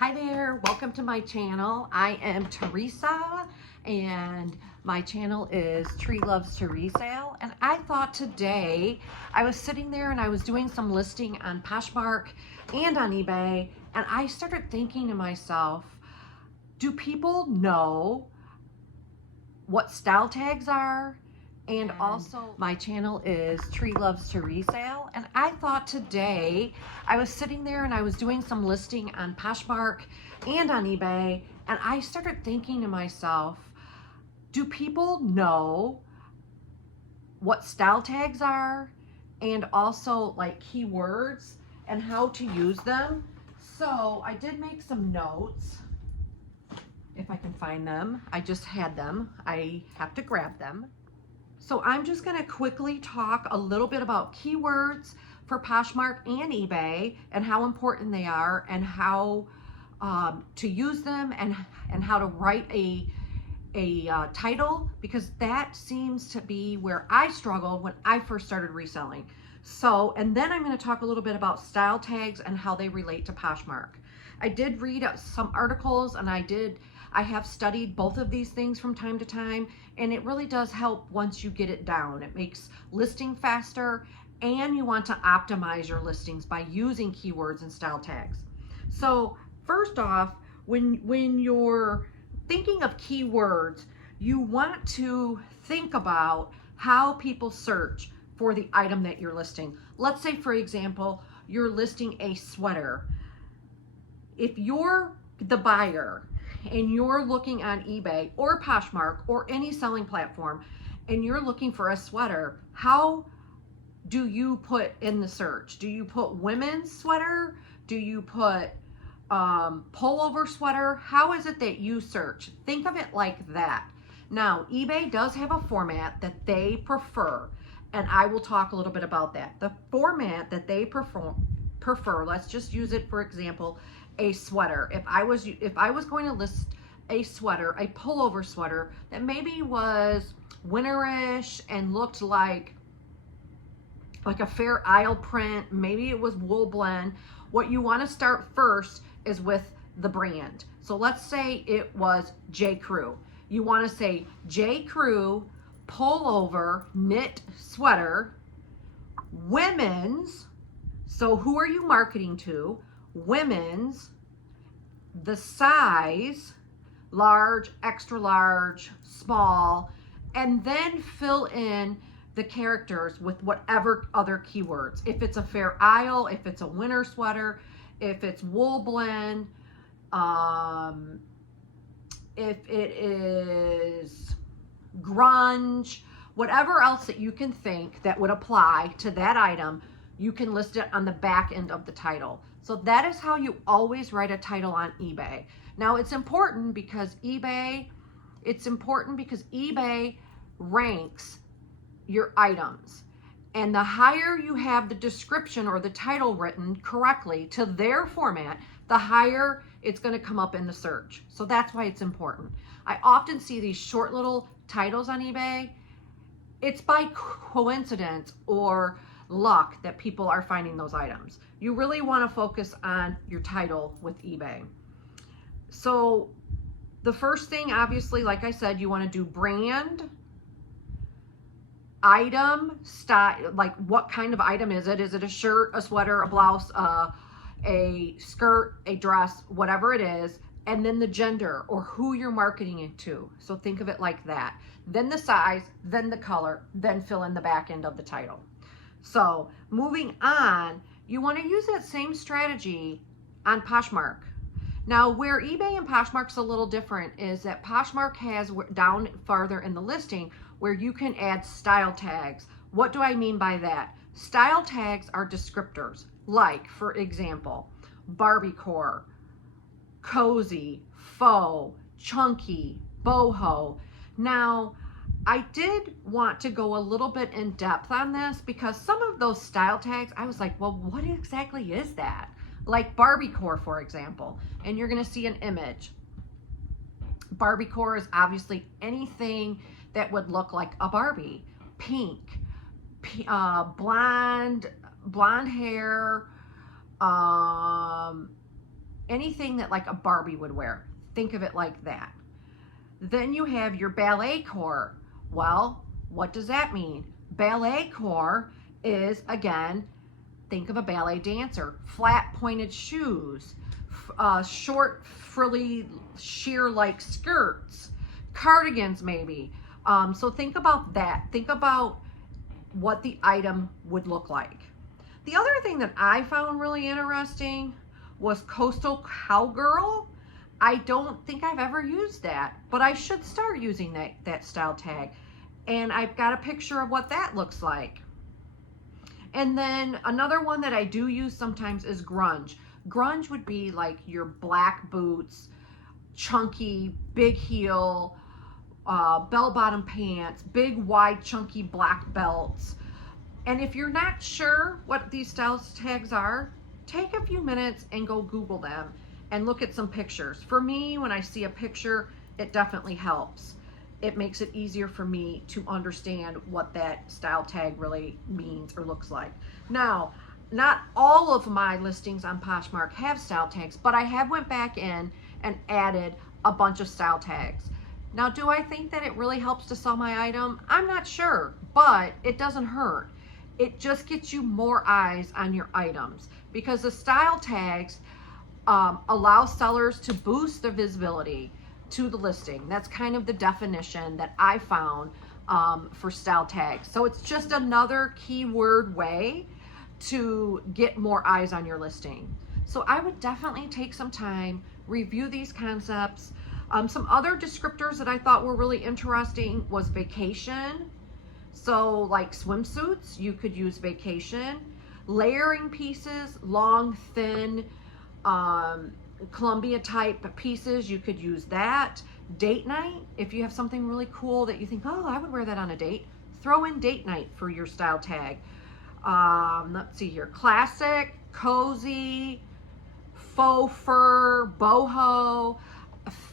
Hi there, welcome to my channel. I am Teresa and my channel is Tree Loves to Resale. And I thought today, I was sitting there and I was doing some listing on Poshmark and on eBay, and I started thinking to myself, do people know what style tags are? And also my channel is Tree Loves to Resale. And I thought today, I was sitting there and I was doing some listing on Poshmark and on eBay, and I started thinking to myself, do people know what style tags are and also like keywords and how to use them? So I did make some notes. If I can find them, I just had them. I have to grab them. So I'm just going to quickly talk a little bit about keywords for Poshmark and eBay and how important they are and how to use them and how to write a title, because that seems to be where I struggled when I first started reselling. So, and then I'm going to talk a little bit about style tags and how they relate to Poshmark. I did read some articles and I have studied both of these things from time to time, and it really does help once you get it down. It makes listing faster, and you want to optimize your listings by using keywords and style tags. So first off, when you're thinking of keywords, you want to think about how people search for the item that you're listing. Let's say, for example, you're listing a sweater. If you're the buyer and you're looking on eBay or Poshmark or any selling platform and you're looking for a sweater, how do you put in the search? Do you put women's sweater? Do you put pullover sweater? How is it that you search? Think of it like that. Now, eBay does have a format that they prefer, and I will talk a little bit about that. The format that they prefer, let's just use it for example, a sweater. If I was going to list a sweater, a pullover sweater that maybe was winterish and looked like a Fair Isle print, maybe it was wool blend, what you want to start first is with the brand. So let's say it was J. Crew. You want to say J. Crew pullover knit sweater, women's. So who are you marketing to? Women's, the size, large, extra large, small, and then fill in the characters with whatever other keywords. If it's a Fair Isle, if it's a winter sweater, if it's wool blend, if it is grunge, whatever else that you can think that would apply to that item, you can list it on the back end of the title. So that is how you always write a title on eBay. Now it's important because eBay ranks your items. And the higher you have the description or the title written correctly to their format, the higher it's going to come up in the search. So that's why it's important. I often see these short little titles on eBay. It's by coincidence or luck that people are finding those items. You really want to focus on your title with eBay. So the first thing, obviously, like I said, you want to do brand, item, style, like what kind of item is it? Is it a shirt, a sweater, a blouse, a skirt, a dress, whatever it is, and then the gender or who you're marketing it to. So think of it like that. Then the size, then the color, then fill in the back end of the title. So moving on, you want to use that same strategy on Poshmark. Now, where eBay and Poshmark's a little different is that Poshmark has down farther in the listing where you can add style tags. What do I mean by that? Style tags are descriptors, like, for example, barbiecore, cozy, faux, chunky, boho. Now, I did want to go a little bit in depth on this because some of those style tags, I was like, well, what exactly is that? Like barbiecore, for example, and you're going to see an image. Barbiecore is obviously anything that would look like a Barbie. Pink, blonde hair, anything that like a Barbie would wear. Think of it like that. Then you have your ballet core. Well, what does that mean? Ballet core is, again, think of a ballet dancer. Flat pointed shoes, short frilly sheer-like skirts, cardigans maybe. So think about that. Think about what the item would look like. The other thing that I found really interesting was Coastal Cowgirl. I don't think I've ever used that, but I should start using that style tag. And I've got a picture of what that looks like. And then another one that I do use sometimes is grunge. Grunge would be like your black boots, chunky, big heel, bell-bottom pants, big, wide, chunky black belts. And if you're not sure what these style tags are, take a few minutes and go Google them and look at some pictures. For me, when I see a picture, it definitely helps. It makes it easier for me to understand what that style tag really means or looks like. Now, not all of my listings on Poshmark have style tags, but I have went back in and added a bunch of style tags. Now, do I think that it really helps to sell my item? I'm not sure, but it doesn't hurt. It just gets you more eyes on your items, because the style tags allow sellers to boost their visibility to the listing. That's kind of the definition that I found for style tags. So it's just another keyword way to get more eyes on your listing. So I would definitely take some time, review these concepts. Some other descriptors that I thought were really interesting was vacation. So like swimsuits, you could use vacation. Layering pieces, long, thin, Columbia type pieces, you could use that. Date night, if you have something really cool that you think, oh, I would wear that on a date, throw in date night for your style tag. Let's see here, classic, cozy, faux fur, boho,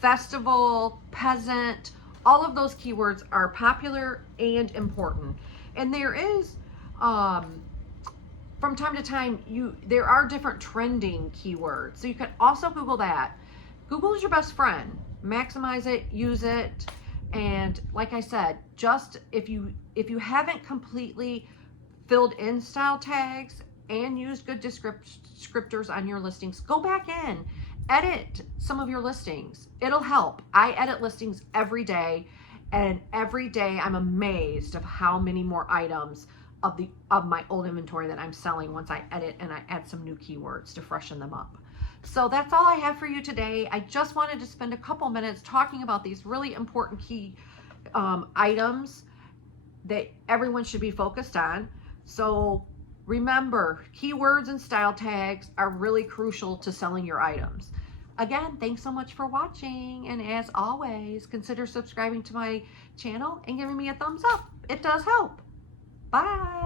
festival, peasant, all of those keywords are popular and important. And there is, from time to time, there are different trending keywords. So you can also Google that. Google is your best friend. Maximize it, use it. And like I said, just if you haven't completely filled in style tags and used good descriptors on your listings, go back in, edit some of your listings. It'll help. I edit listings every day, and every day I'm amazed of how many more items of my old inventory that I'm selling once I edit and I add some new keywords to freshen them up. So that's all I have for you today. I just wanted to spend a couple minutes talking about these really important key items that everyone should be focused on. So remember, keywords and style tags are really crucial to selling your items. Again, thanks so much for watching, and as always, consider subscribing to my channel and giving me a thumbs up. It does help. Bye.